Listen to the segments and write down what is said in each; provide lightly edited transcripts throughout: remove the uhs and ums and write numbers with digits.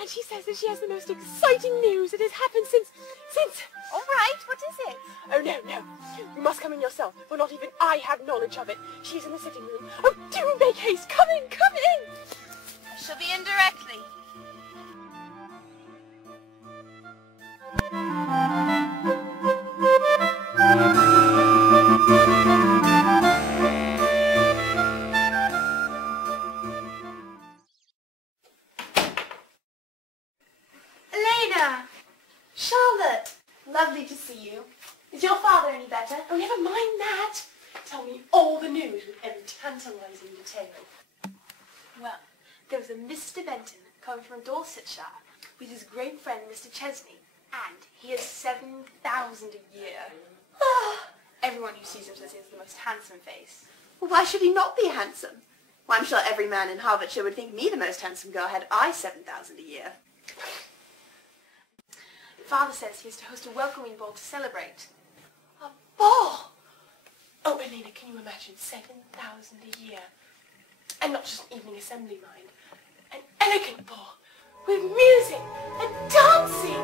And she says that she has the most exciting news that has happened since... All right, what is it? Oh, no. You must come in yourself, for not even I have knowledge of it. She's in the sitting room. Oh, do make haste. Come in. I shall be in directly. Charlotte! Lovely to see you. Is your father any better? Oh, never mind that. Tell me all the news with every tantalising detail. Well, there was a Mr. Benton coming from Dorsetshire with his great friend Mr. Chesney, and he has 7,000 a year. Everyone who sees him says he has the most handsome face. Well, why should he not be handsome? Well, I'm sure every man in Hertfordshire would think me the most handsome girl had I 7,000 a year. Father says he is to host a welcoming ball to celebrate. A ball? Oh, Elena, can you imagine 7,000 a year? And not just an evening assembly, mind. An elegant ball with music and dancing.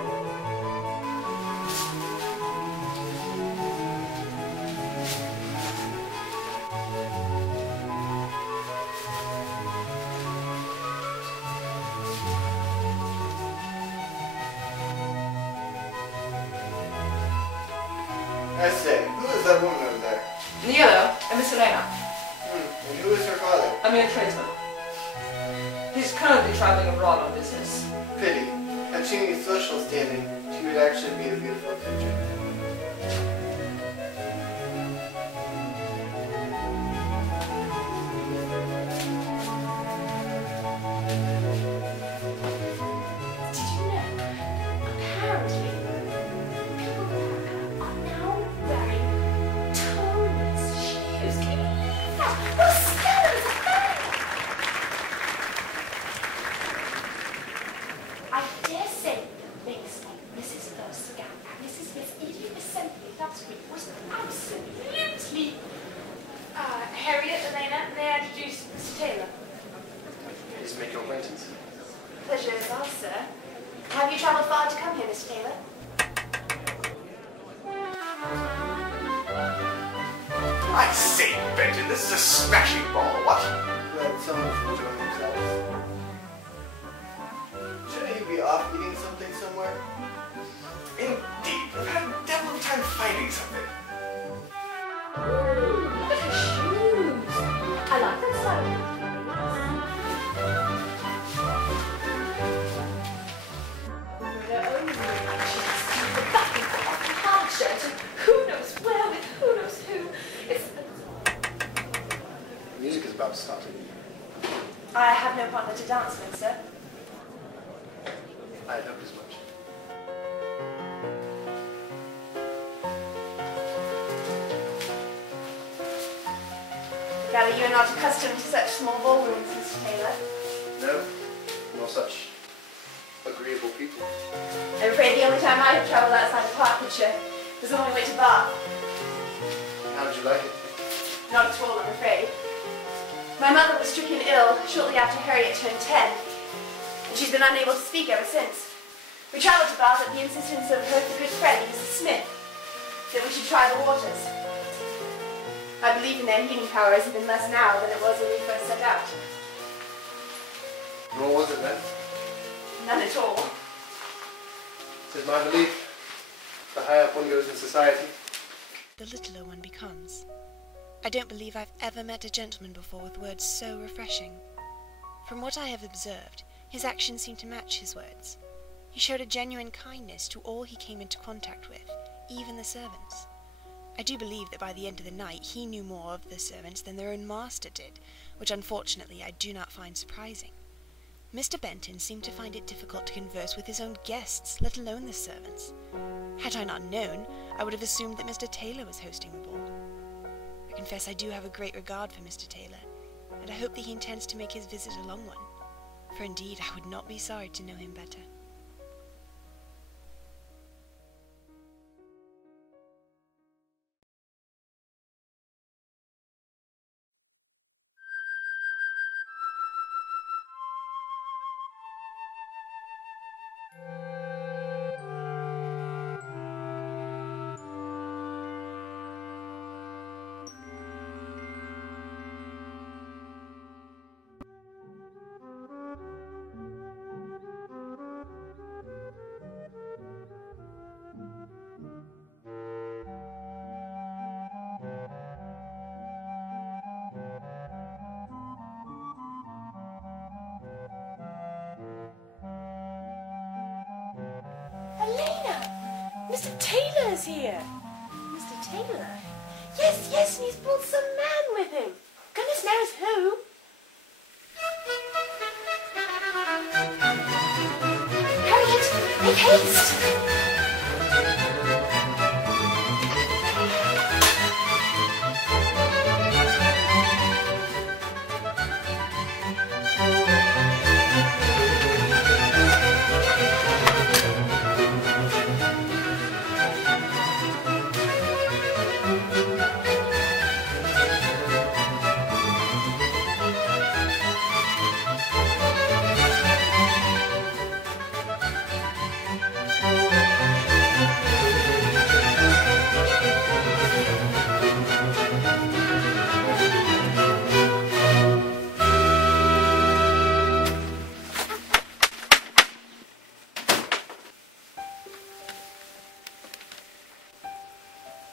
I say, who is that woman over there? In the yellow, Miss Helena. And who is her father? A mere tradesman. He's currently travelling abroad on business. Pity. Had she any social standing, she would actually be a beautiful creature. Harriet, Elena, may I introduce Mr. Taylor? Please make your acquaintance. Pleasure is ours, sir. Have you travelled far to come here, Mr. Taylor? I say, Benton, this is a smashing ball, what? Glad someone's enjoying themselves. Shouldn't you be off eating something somewhere? Indeed, we've had a devil of a time finding something. Look at her shoes. I like that style. Their own she's the back and forth hard shirt and who knows where with who knows who. It's... The music is about to start. I have no partner to dance with, sir. I had hoped as much. I gather you are not accustomed to such small ballrooms, Mr. Taylor. No, nor such agreeable people. I'm afraid the only time I have travelled outside of Hertfordshire was when we went to Bath. How did you like it? Not at all, I'm afraid. My mother was stricken ill shortly after Harriet turned 10, and she's been unable to speak ever since. We travelled to Bath at the insistence of her good friend, Mrs. Smith, that we should try the waters. I believe in their healing powers even less now than it was when we first set out. Nor was it then. None at all. It is my belief, the higher up one goes in society, the littler one becomes. I don't believe I've ever met a gentleman before with words so refreshing. From what I have observed, his actions seem to match his words. He showed a genuine kindness to all he came into contact with, even the servants. I do believe that by the end of the night he knew more of the servants than their own master did, which unfortunately I do not find surprising. Mr. Benton seemed to find it difficult to converse with his own guests, let alone the servants. Had I not known, I would have assumed that Mr. Taylor was hosting the ball. I confess I do have a great regard for Mr. Taylor. and I hope that he intends to make his visit a long one, for indeed I would not be sorry to know him better. Elena! Mr. Taylor's here! Mr. Taylor? Yes, yes, and he's brought some man with him. Goodness knows who. Harriet, make haste!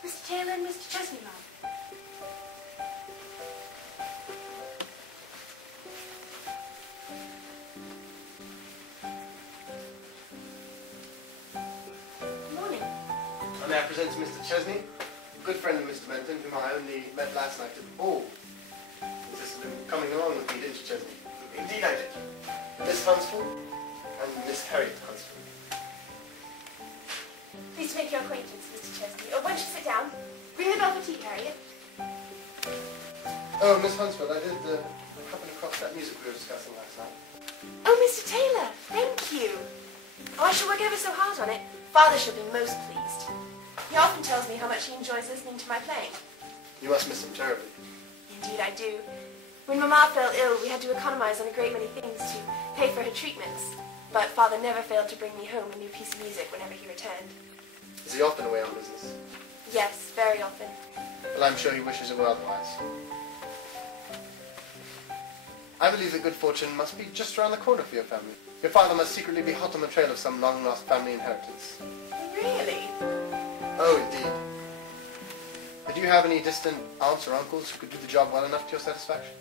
Mr. Taylor and Mr. Chesney, ma'am. Good morning. And may I present to Mr. Chesney, a good friend of Mr. Benton, whom I only met last night at the ball. You insisted on coming along with me, didn't you, Chesney? Indeed I did. Miss Hunsford and Miss Harriet Hunsford. Pleased to make your acquaintance, Mr. Chesney. Oh, won't you sit down? Ring the bell for tea, Harriet. Oh, Miss Hunsford, I did happen across that music we were discussing last night. Oh, Mr. Taylor, thank you. Oh, I shall work ever so hard on it. Father shall be most pleased. He often tells me how much he enjoys listening to my playing. You must miss him terribly. Indeed I do. When Mamma fell ill, we had to economize on a great many things to pay for her treatments. But Father never failed to bring me home a new piece of music whenever he returned. Is he often away on business? Yes, very often. Well, I'm sure he wishes it were otherwise. I believe that good fortune must be just around the corner for your family. Your father must secretly be hot on the trail of some long-lost family inheritance. Really? Oh, indeed. Did you have any distant aunts or uncles who could do the job well enough to your satisfaction?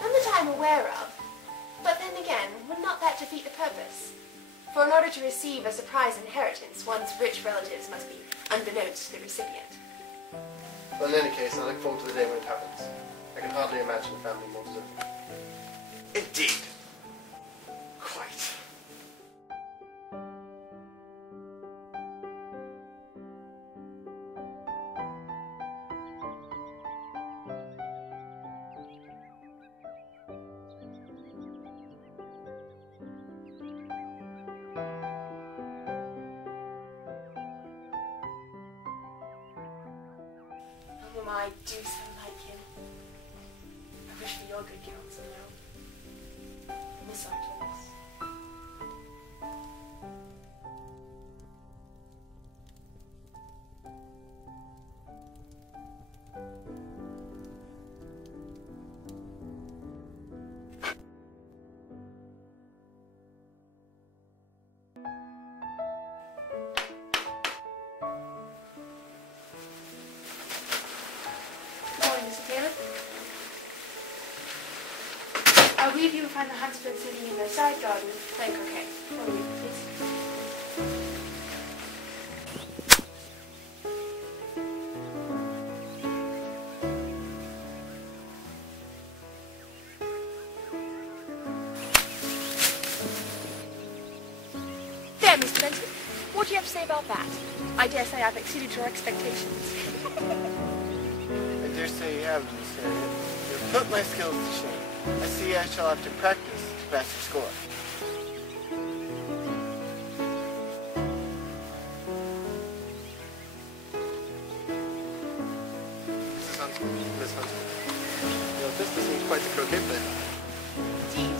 None that I'm aware of. But then again, would not that defeat the purpose? For in order to receive a surprise inheritance, one's rich relatives must be unbeknownst to the recipient. Well, in any case, I look forward to the day when it happens. I can hardly imagine a family more deserving. Indeed. Quite. Oh, Mama, I do so like him. I wish for your good counsel now. Miss our talks. Good morning, Mr. Taylor. I believe you will find the Huntsford sitting in their side garden playing croquet. Follow me, please. There, Mr. Benson. What do you have to say about that? I dare say I've exceeded your expectations. I dare say you have, Miss Harriet. Your put my skills to shame. I see I shall have to practice to pass the score. Mrs. Huntsman, Miss Huntsman. Your sister seems quite the croquet player. Indeed.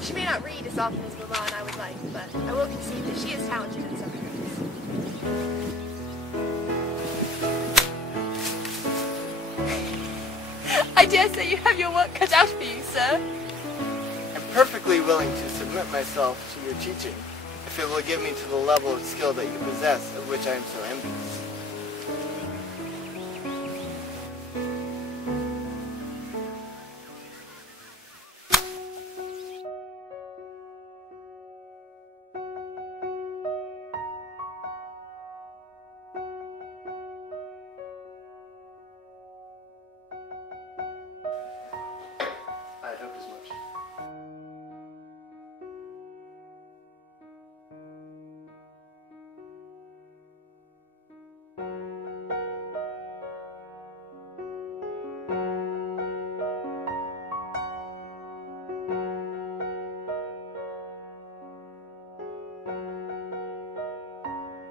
She may not read as often as Mamma and I would like, but I will concede that she is talented in some areas. I dare say you have your work cut out for you, sir. I'm perfectly willing to submit myself to your teaching, if it will get me to the level of skill that you possess, of which I am so envious. I hope as much.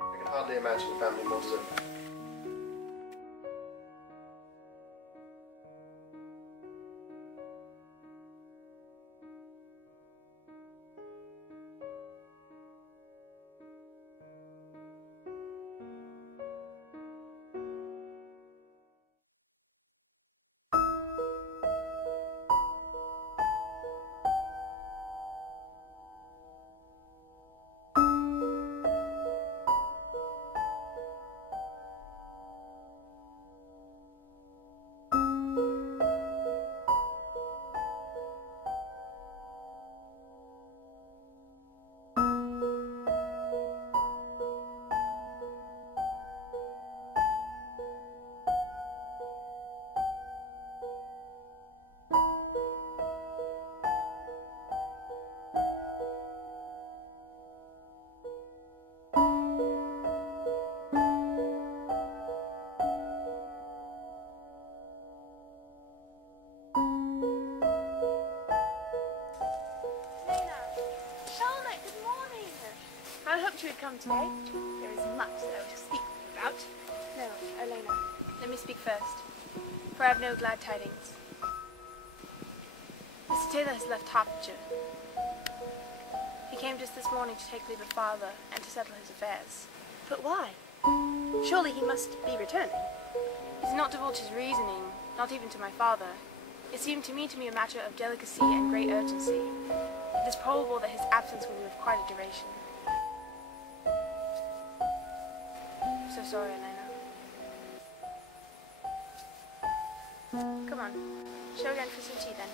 I can hardly imagine a family more deserving. Charlotte, good morning. I hoped you would come today. There is much that I want to speak with you about. No, Elena, let me speak first, for I have no glad tidings. Mr. Taylor has left Hertfordshire. He came just this morning to take leave of father and to settle his affairs. But why? Surely he must be returning. He did not divulge his reasoning, not even to my father. It seemed to me to be a matter of delicacy and great urgency. It is probable that his absence will be of quite a duration. I'm so sorry, Elena. Come on, shall we go in for some tea then?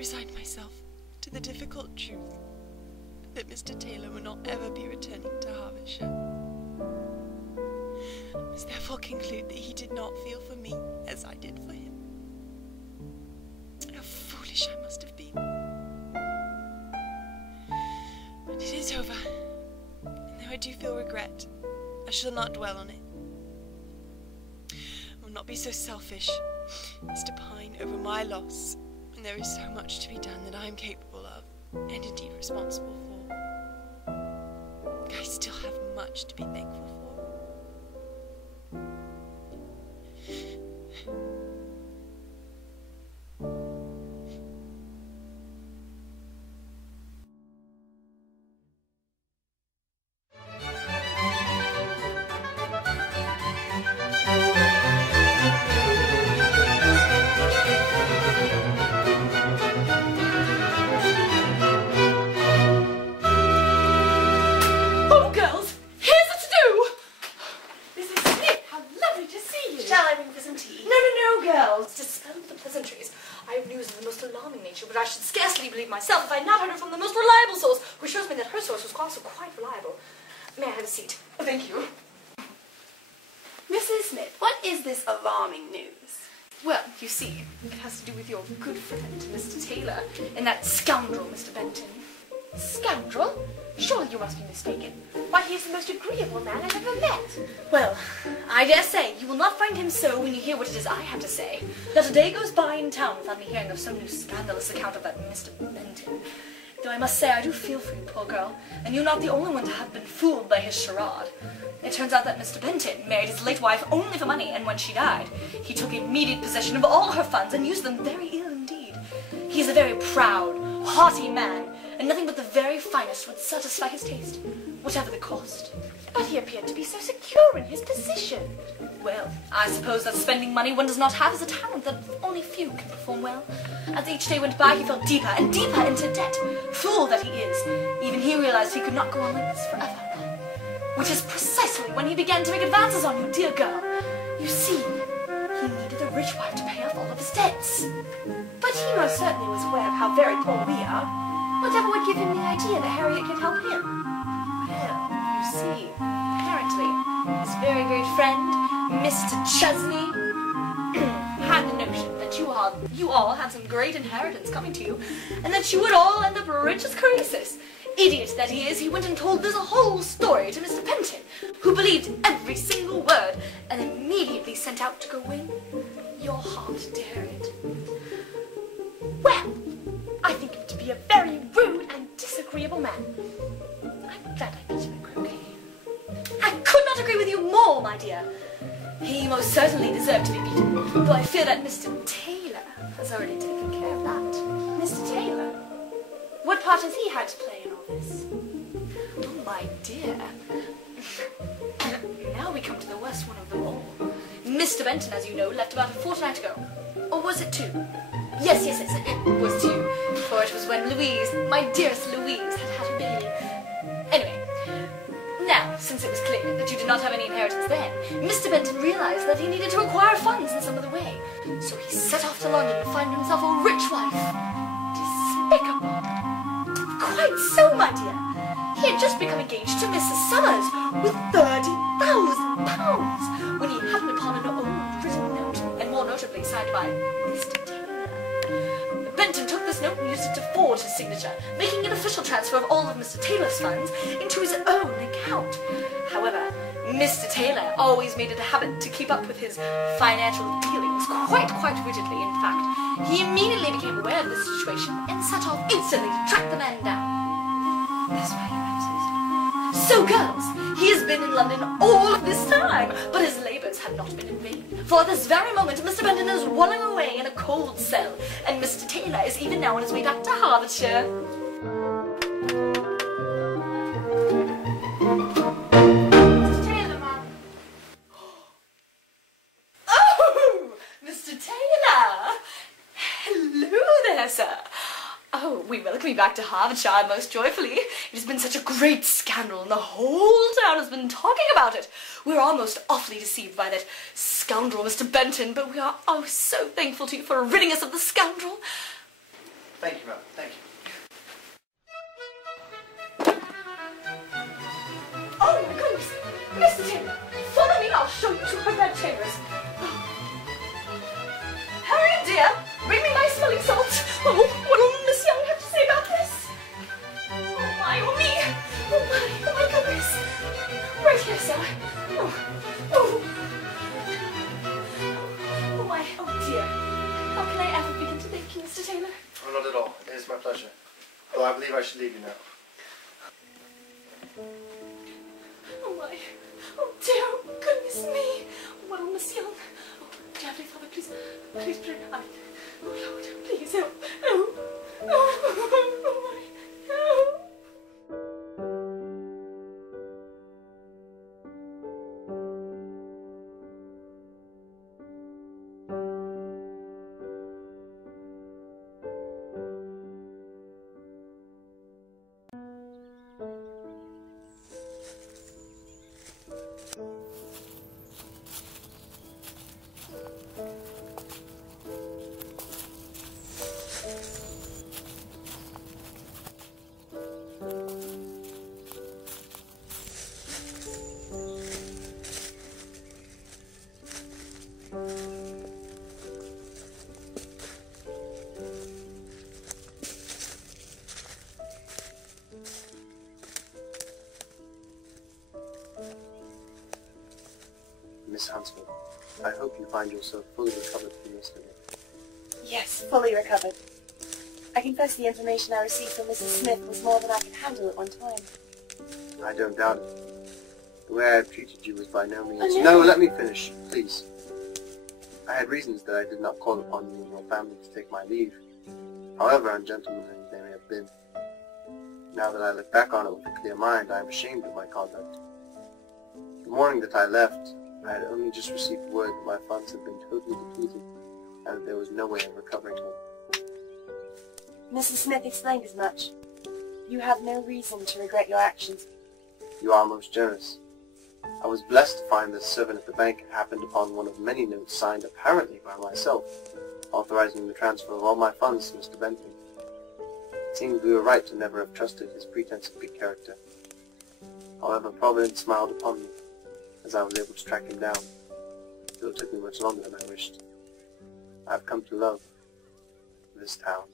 resigned myself to the difficult truth that Mr. Taylor will not ever be returning to Hertfordshire. I must therefore conclude that he did not feel for me as I did for him. How foolish I must have been. But it is over, and though I do feel regret, I shall not dwell on it. I will not be so selfish as to pine over my loss when there is so much to be done that I am capable of, and indeed responsible for. I still have much to be thankful for. Oh, girls, here's the to-do! Mrs. Smith, how lovely to see you. Shall I ring for some tea? No, girls. Dispel the pleasantries. I have news of the most alarming nature, but I should scarcely believe myself if I had not heard it from the most reliable source, who shows me that her source was also quite reliable. May I have a seat? Oh, thank you. Mrs. Smith, what is this alarming news? Well, you see, it has to do with your good friend, Mr. Taylor, and that scoundrel, Mr. Benton. Scoundrel? Surely you must be mistaken. Why, he is the most agreeable man I've ever met. Well, I dare say you will not find him so when you hear what it is I have to say. Not a day goes by in town without me hearing of some new scandalous account of that Mr. Benton. Though I must say I do feel for you, poor girl, and you're not the only one to have been fooled by his charade. It turns out that Mr. Benton married his late wife only for money, and when she died, he took immediate possession of all her funds and used them very ill indeed. He is a very proud, haughty man, and nothing but the very finest would satisfy his taste, whatever the cost. But he appeared to be so secure in his position. Well, I suppose that spending money one does not have is a talent that only few can perform well. As each day went by, he fell deeper and deeper into debt. Fool that he is, even he realized he could not go on like this forever. Which is precisely when he began to make advances on you, dear girl. You see, he needed a rich wife to pay off all of his debts. But he most certainly was aware of how very poor we are. Whatever would give him the idea that Harriet could help him? Well, you see, apparently, his very great friend, Mr. Chesney, had the notion that you all had some great inheritance coming to you, and that you would all end up rich as Croesus. Idiot that he is, he went and told this whole story to Mr. Benton, who believed every single word, and immediately sent out to go win your heart, dear Harriet. Well, I think him to be a very rude and disagreeable man. I'm glad I beat him at croquet. I could not agree with you more, my dear. He most certainly deserved to be beaten, though I fear that Mr. Taylor has already taken care of that. Mr. Taylor? What part has he had to play in all this? Oh, my dear. Now we come to the worst one of them all. Mr. Benton, as you know, left about a fortnight ago. Or was it 2? Yes, it was 2. For it was when Louise, my dearest Louise, had a baby. Anyway, now, since it was clear that you did not have any inheritance then, Mr. Benton realized that he needed to acquire funds in some other way. So he set off to London to find himself a rich wife. Despicable. Quite so, my dear. He had just become engaged to Mrs. Summers with £30,000 when he happened upon an old written note, and more notably signed by Mr. Taylor. Benton took this note and used it to forge his signature, making an official transfer of all of Mr. Taylor's funds into his own account. However, Mr. Taylor always made it a habit to keep up with his financial dealings quite rigidly. In fact, he immediately became aware of this situation and set off instantly to track the man down. That's why you have so, girls, he has been in London all of this time, but his labours have not been in vain. For at this very moment, Mr. Benton is wallowing away in a cold cell, and Mr. Taylor is even now on his way back to Hertfordshire. Mr. Taylor, Mum. Oh, Mr. Taylor! Hello there, sir. Oh, we welcome you back to Hertfordshire most joyfully. It has been such a great scandal, and the whole town has been talking about it. We're almost awfully deceived by that scoundrel, Mr. Benton, but we are oh so thankful to you for ridding us of the scoundrel. Thank you, madam. Thank you. Oh my goodness! Mr. Taylor, follow me, I'll show you to her bedchambers. Harriet, dear, bring me my smelling salts. Oh, what will Miss Young have to say about this? Oh my, oh me! Oh my goodness! Right here, sir. Oh my, oh dear. How can I ever begin to thank you, Mr. Taylor? Oh, not at all. It is my pleasure. Though I believe I should leave you now. Oh my, oh dear, oh goodness me. Well, Miss Young. Oh, dear Heavenly Father, please pray. Oh Lord, please help. Oh my, oh. Miss Huntsman, I hope you find yourself fully recovered from yesterday. Yes, fully recovered. I confess the information I received from Mrs. Smith was more than I could handle at one time. I don't doubt it. The way I have treated you was by no means... No, let me finish, please. I had reasons that I did not call upon you and your family to take my leave, however ungentlemanly they may have been. Now that I look back on it with a clear mind, I am ashamed of my conduct. The morning that I left, I had only just received word that my funds had been totally depleted, and that there was no way of recovering them. Mrs. Smith explained as much. You have no reason to regret your actions. You are most generous. I was blessed to find that the servant at the bank had happened upon one of many notes signed apparently by myself, authorizing the transfer of all my funds to Mr. Benton. It seemed we were right to never have trusted his pretense of good character. However, Providence smiled upon me, as I was able to track him down, though it took me much longer than I wished. I have come to love this town.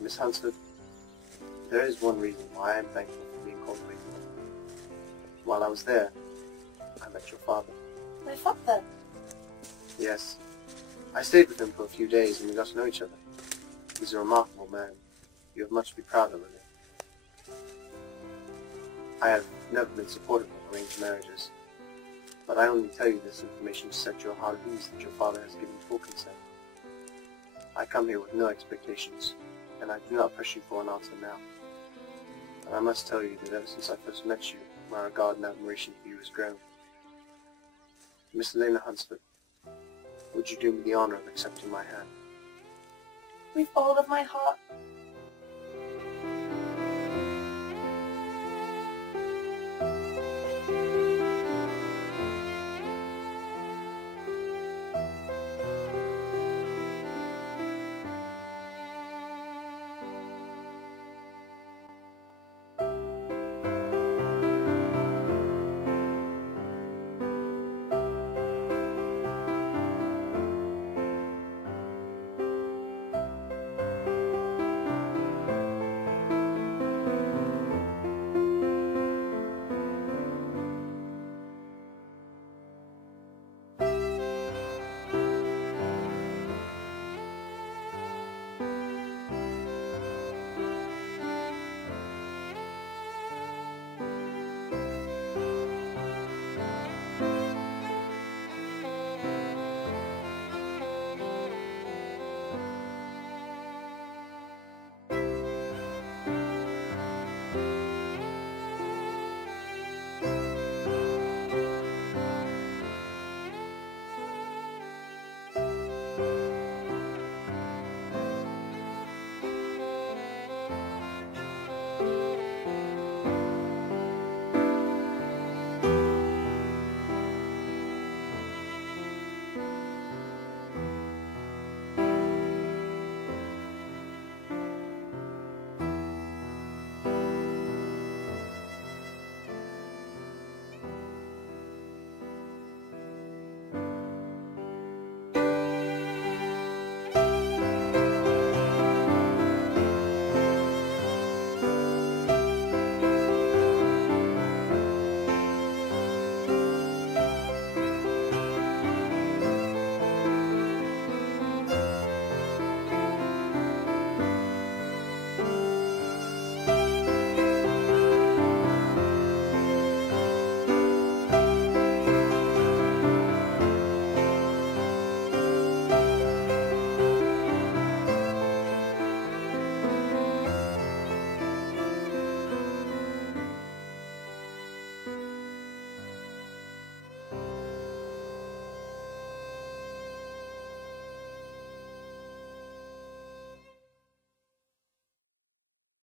Miss Hunsford, there is one reason why I am thankful for being called away. While I was there, I met your father. My father? Yes. I stayed with him for a few days and we got to know each other. He's a remarkable man. You have much to be proud of him. I have never been supportive of arranged marriages, but I only tell you this information to set your heart at ease that your father has given full consent. I come here with no expectations, and I do not push you for an answer now. But I must tell you that ever since I first met you, my regard and admiration for you has grown. Miss Elena Hunsford, would you do me the honor of accepting my hand? With all of my heart,